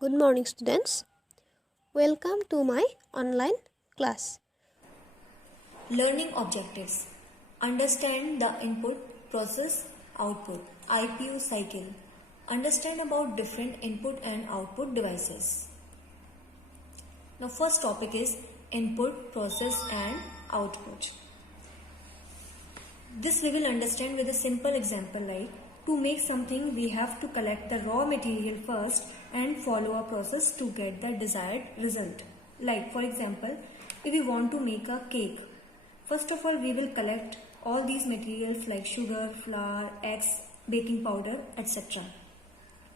Good morning, students. Welcome to my online class. Learning objectives. Understand the input, process, output, IPU cycle. Understand about different input and output devices. Now first topic is input, process and output. This we will understand with a simple example like to make something we have to collect the raw material first and follow a process to get the desired result. Like for example, if we want to make a cake, first of all we will collect all these materials like sugar, flour, eggs, baking powder, etc.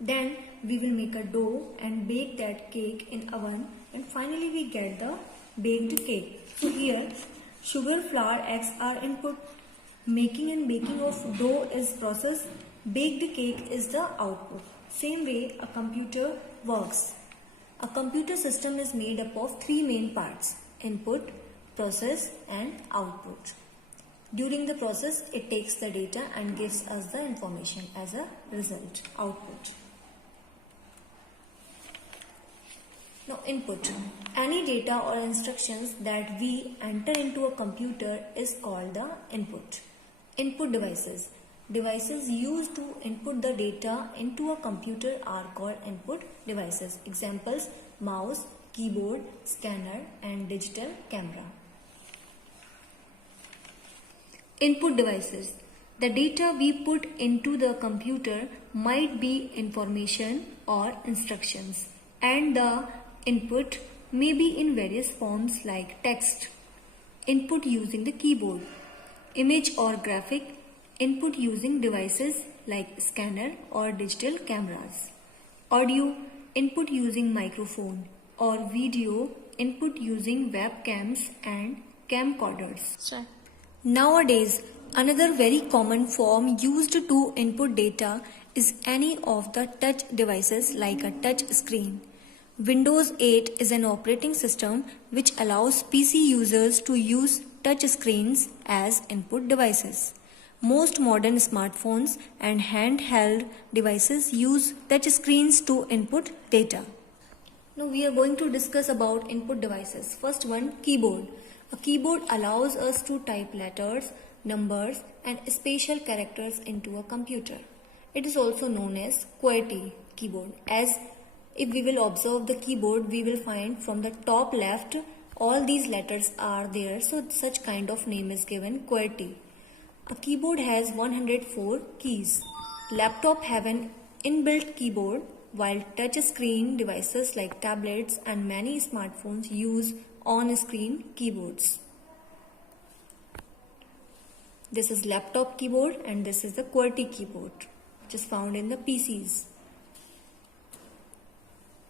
Then we will make a dough and bake that cake in oven and finally we get the baked cake. So here sugar, flour, eggs are input. Making and baking of dough is process. Baked cake is the output. Same way a computer works. A computer system is made up of three main parts: input, process and output. During the process it takes the data and gives us the information as a result, output. Now input. Any data or instructions that we enter into a computer is called the input. Input devices. Devices used to input the data into a computer are called input devices. Examples: mouse, keyboard, scanner and digital camera. Input devices. The data we put into the computer might be information or instructions, and the input may be in various forms like text, input using the keyboard, image or graphic, input using devices like scanner or digital cameras, audio, input using microphone, or video, input using webcams and camcorders. Nowadays, another very common form used to input data is any of the touch devices like a touch screen. Windows 8 is an operating system which allows PC users to use touch screens as input devices. Most modern smartphones and handheld devices use touch screens to input data. Now we are going to discuss about input devices. First one, keyboard. A keyboard allows us to type letters, numbers and special characters into a computer. It is also known as QWERTY keyboard. As if we will observe the keyboard, we will find from the top left all these letters are there, so such kind of name is given QWERTY. A keyboard has 104 keys. Laptop have an inbuilt keyboard, while touch screen devices like tablets and many smartphones use on-screen keyboards. This is laptop keyboard and this is the QWERTY keyboard, which is found in the PCs.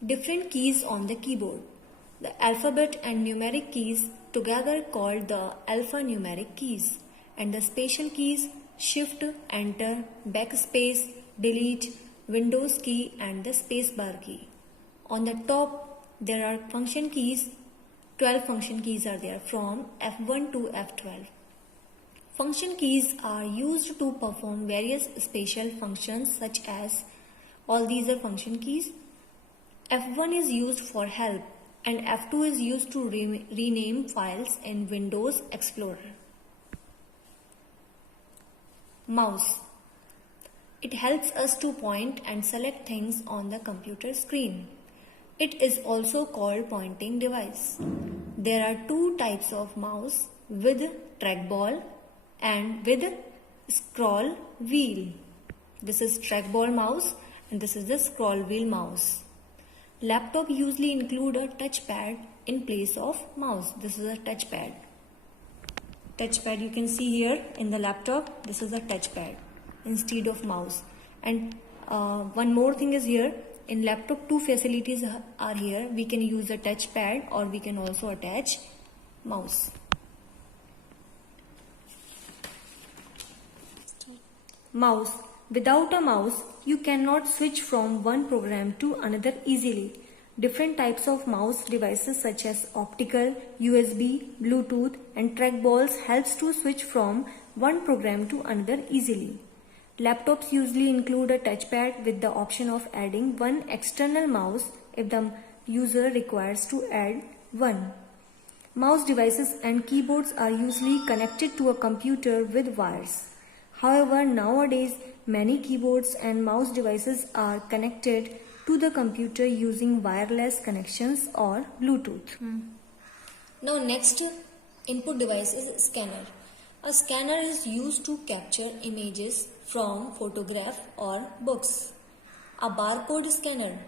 Different keys on the keyboard. The alphabet and numeric keys together called the alphanumeric keys, and the special keys shift, enter, backspace, delete, Windows key and the spacebar key. On the top there are function keys. 12 function keys are there from F1 to F12. Function keys are used to perform various special functions such as, all these are function keys. F1 is used for help and F2 is used to rename files in Windows Explorer. Mouse. It helps us to point and select things on the computer screen. It is also called pointing device. There are two types of mouse, with trackball and with scroll wheel. This is trackball mouse and this is the scroll wheel mouse. Laptop usually include a touchpad in place of mouse. This is a touchpad. Touchpad you can see here in the laptop. This is a touchpad instead of mouse. And one more thing is here. In laptop, two facilities are here. We can use a touchpad or we can also attach mouse. Mouse. Without a mouse, you cannot switch from one program to another easily. Different types of mouse devices such as optical, USB, Bluetooth and trackballs helps to switch from one program to another easily. Laptops usually include a touchpad with the option of adding one external mouse if the user requires to add one. Mouse devices and keyboards are usually connected to a computer with wires. However, nowadays many keyboards and mouse devices are connected to the computer using wireless connections or Bluetooth. Now next input device is scanner. A scanner is used to capture images from photograph or books. A barcode scanner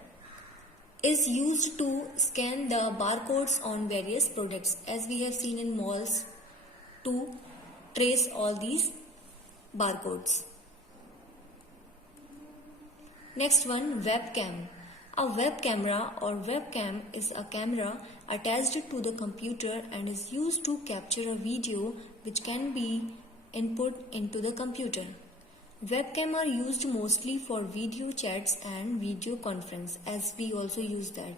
is used to scan the barcodes on various products, as we have seen in malls, to trace all these barcodes. Next one, webcam. A web camera or webcam is a camera attached to the computer and is used to capture a video which can be input into the computer. Webcam are used mostly for video chats and video conference, as we also use that.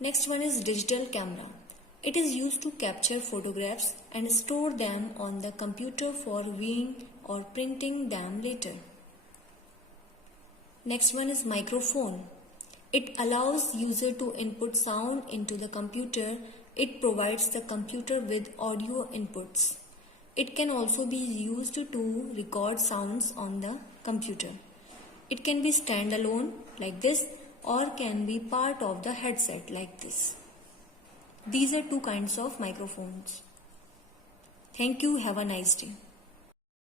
Next one is digital camera. It is used to capture photographs and store them on the computer for viewing or printing them later. Next one is microphone. It allows user to input sound into the computer. It provides the computer with audio inputs. It can also be used to record sounds on the computer. It can be standalone like this or can be part of the headset like this. These are two kinds of microphones. Thank you. Have a nice day.